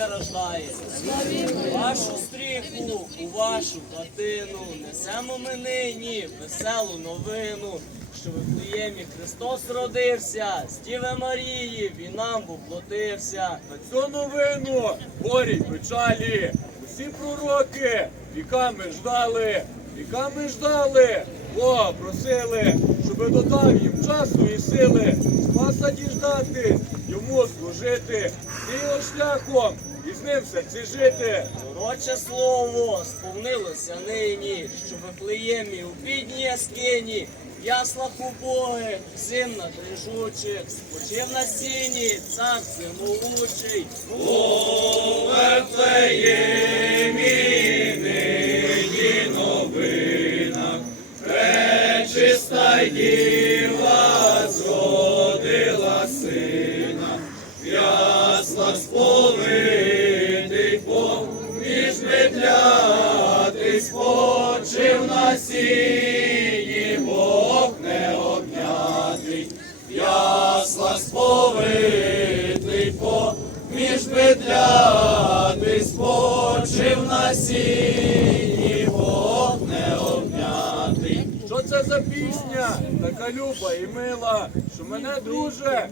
сонце рождає. Вашу стріху, у вашу хатину несемо ми нині веселу новину, що в Вифлеємі Христос родився, з Діви Марії він нам воплотився. На цю новину горі й печалі. Усі пророки віками ждали, віками ждали, Бога просили, щоби додав їм часу і сили, спаса діждати, йому служити, його шляхом. І з ним в серці жити. Пророче слово сповнилося нині, що в Вифлеємі у бідній яскині, в яслах убогих, син на крижучих, спочив на сіні, цар всемогучий. Що це за пісня, така люба і мила, що мене, друже,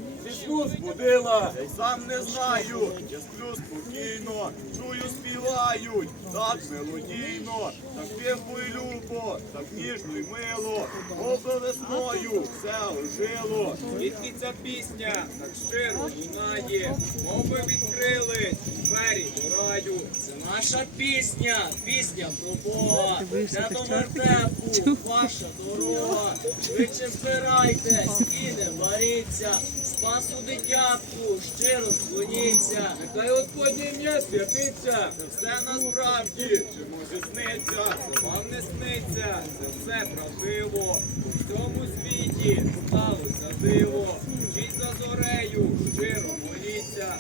сну збудила. Сам не знаю, я сплю спокійно, чую, співають, так мелодійно, так тихо і любо, так ніжно й мило, Оби весною все ожило. Звідки ця пісня так щиро лунає, мови відкрились, двері до раю. Це наша пісня, пісня про Бога. Де до вертепу, ваша дорога. Швидше збирайтесь і не варіться. Спасу дитятку, щиро склоніться. Нехай Господнє святиться. Це все насправді, може сниться, це вам не сниться, це все правдиво. У цьому світі сталося диво. Вчіть за зорею, щиро моліться,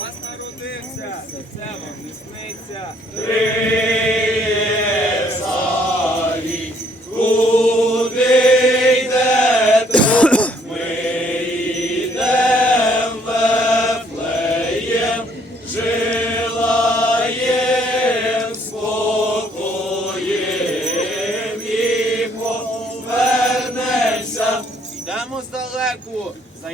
вас народився, це все вам не сниться.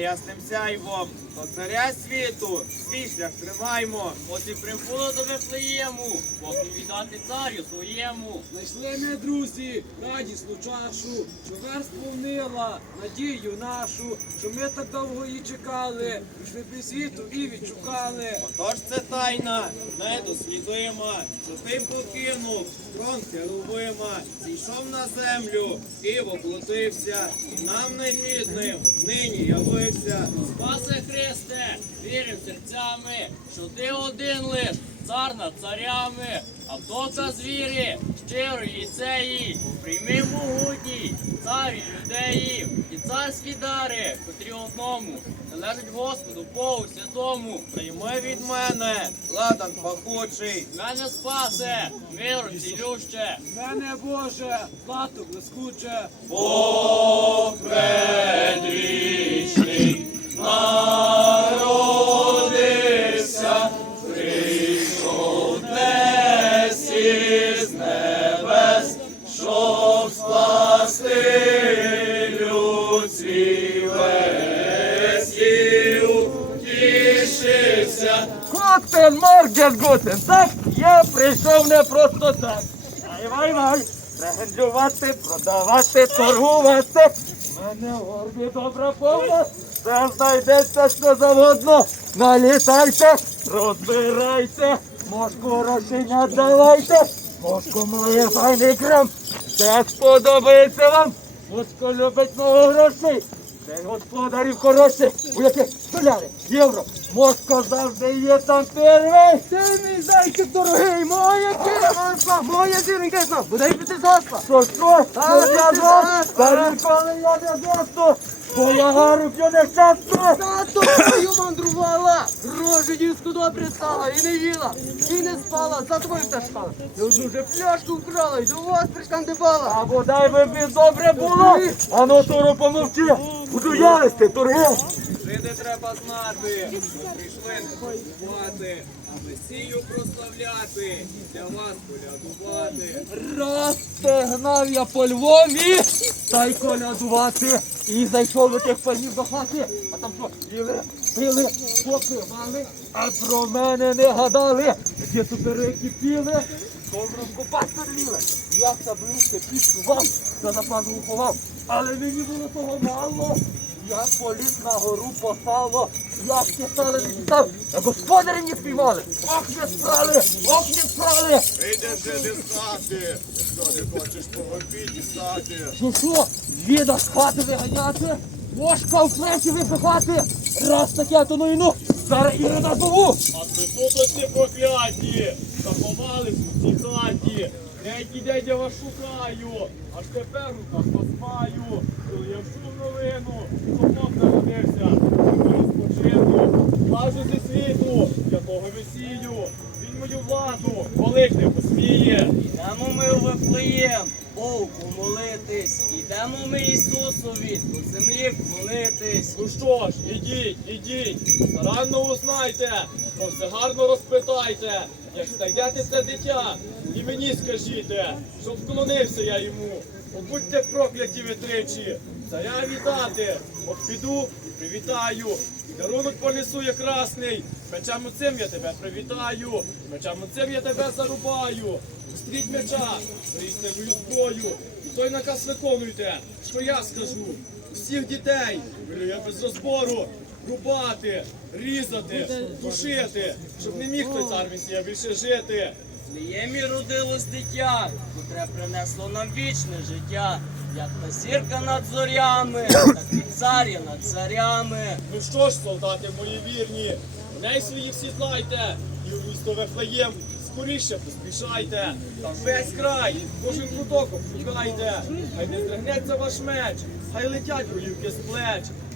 Ясним сяйвом, до царя світу, свій шлях тримаймо. Ось і прибуло до Вифлеєму, поки віддати царю своєму. Знайшли ми, друзі, радісну чашу, що вер сповнила надію нашу, що ми так довго її чекали, пішли б світу і відшукали. Отож це тайна, недослідима, що ти покинув трон Херувима, зійшов на землю і воплотився, і нам немідним нині явився. Спасе Христе, вірим серцями, що ти один лиш, цар над царями, а дока звірі, щирої цеї, прийми могутній, царі юдеї, і царські дари, котрі одному, належать Господу Богу Святому. Прийми від мене, ладан пахучий, Мене спасе, миру цілюще, Мене Боже, злато блискуче, Коктен Морген Гутен, так? Я прийшов не просто так. Ай, вай, вай. Регенджувати, продавати, торгувати. Мене в орбі добра повна. Це знайдеться що завгодно. Налітайте, розбирайте. Мошку грошення давайте. Мошку має файний крем. Це сподобається вам. Мошко любить много грошей. Це господарів хороші, у яких доляри, євро. Мошко завжди є там первий. Ти мій зайчик дорогий, моє кіно, моє зіроньке знав, бодай піти зоства. Що, що? Та, я ти Та ніколи я не зосту. Бо я гару п'ю нещастно. Та тобою мандрувала, рожу дівську добре стала, і не їла, і не спала, за тобою пташкала. Ну дуже пляшку вкрала, і до вас пришкандибала. А бодай би добре було. А ну, Туру, помовчи. Буду я вести, торги. Жити треба знати, що прийшли не купувати, Месію прославляти, для вас колядувати. Раз гнав я по Львові, та й колядувати. І зайшов до тих панів до хати, а там що, пили, пили, попивали, а про мене не гадали. Де цукерки піли, добром копати рвіли. Я таблички підсував, та на пану ховав. Але мені було того мало. Я поліз на гору посало, я ще стали не дістав, а господарі не співали. Ох, не спрали, ох, не спрали. Вийдеш же ти з якщо не хочеш по горбі дістати. Ну що, віда з хати виганяти, ложка в плечі випихати, раз таке, то ну і ну, зараз і не назову. А святоточні прокляті, заховались у цій хаті. Деякі дядя вас шукаю, аж тепер у нас вас маю. Я вчув новину, що Бог народився, розпочину. Лажу зі світу, якого весію. Він мою владу, хвалить не посміє. Йдемо ми у Вифлеєм, Богу молитись, йдемо ми Ісусові до землі вклонитись. Ну що ж, ідіть, ідіть, старанно узнайте, то все гарно розпитайте. Як знайдете це дитя, і мені скажіть, щоб вклонився я йому. От будьте прокляті ви тричі, царя вітати, от піду і привітаю. І дарунок понесу я красний, мечем цим я тебе привітаю, мечем цим я тебе зарубаю. Стріть меча, беріть мою зброю, і той наказ виконуйте, що я скажу. Всіх дітей я без розбору рубати, різати, душити, щоб не міг той цар Месія більше жити. В родилось дитя, котре принесло нам вічне життя, як та зірка над зорями, так і цар є над царями. Ну що ж, солдати мої вірні, коней своїх всі знайте, і у місто Вефлеєм скоріше поспішайте. Там весь край, кожен куток обшукайте. Хай не здригнеться ваш меч, хай летять руївки з плеч.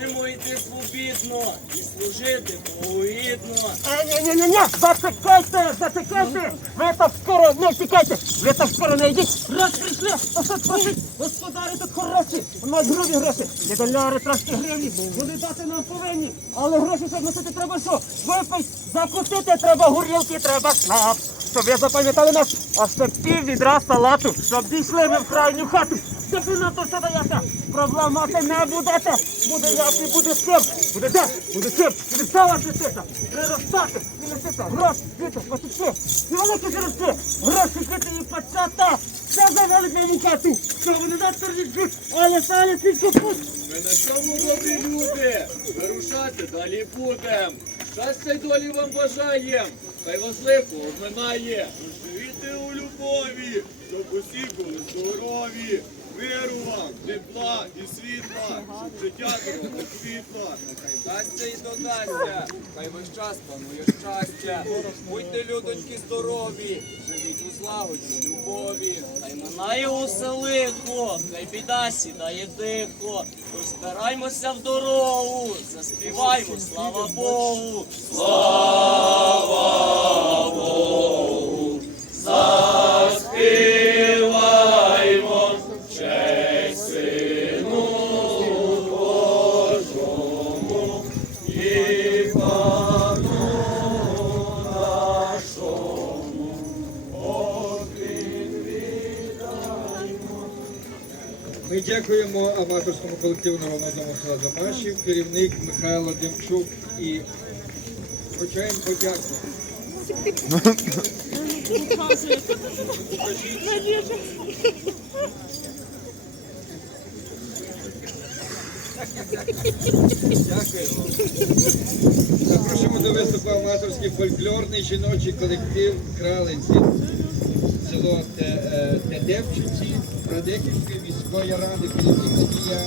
можемо йти свобідно і служити Богу гідно. Ні-ні-ні, зачекайте, зачекайте, ви так скоро не втікайте, ви так скоро не йдіть, раз прийшли, а що просить, господарі тут хороші, у нас грубі гроші, не доляри трошки гривні, вони дати нам повинні, але гроші щоб носити треба що, випий, закусити треба горілки, треба шнапс, щоб ви запам'ятали нас, а ще пів відра салату, щоб дійшли ми в крайню хату, нам то все даєте, проблем мати не будете, буде як буде ким, буде де, буде чим, буде все вас несеться, приростати, і несеться, гроші, діти, пасічки, і великі зрости, гроші, діти і пацята, все завалить нам у хату, що вони на торгівці, але салі тільки пусть. Ми на цьому добрі люди, вирушати далі будем. Щастя й долі вам бажаєм, хай вас лихо обминає. Живіте у любові, щоб усі були здорові. Миру вам, тепла і світла, щоб життя дорого світла. Хай дасться і додасться, хай весь час панує щастя. Будьте, людоньки, здорові, живіть у злагоді, любові. Хай минає усе лихо, хай біда сідає тихо, розбираймося в дорогу, заспіваймо, слава Богу. Ми дякуємо аматорському колективу народного села Замашів, керівник Михайло Демчук і вручаємо подяку. Дякуємо. Запрошуємо до виступу аматорський фольклорний жіночий колектив Кралинці. Те- е, Тедевчиці, Радехівської міської ради, керівник Надія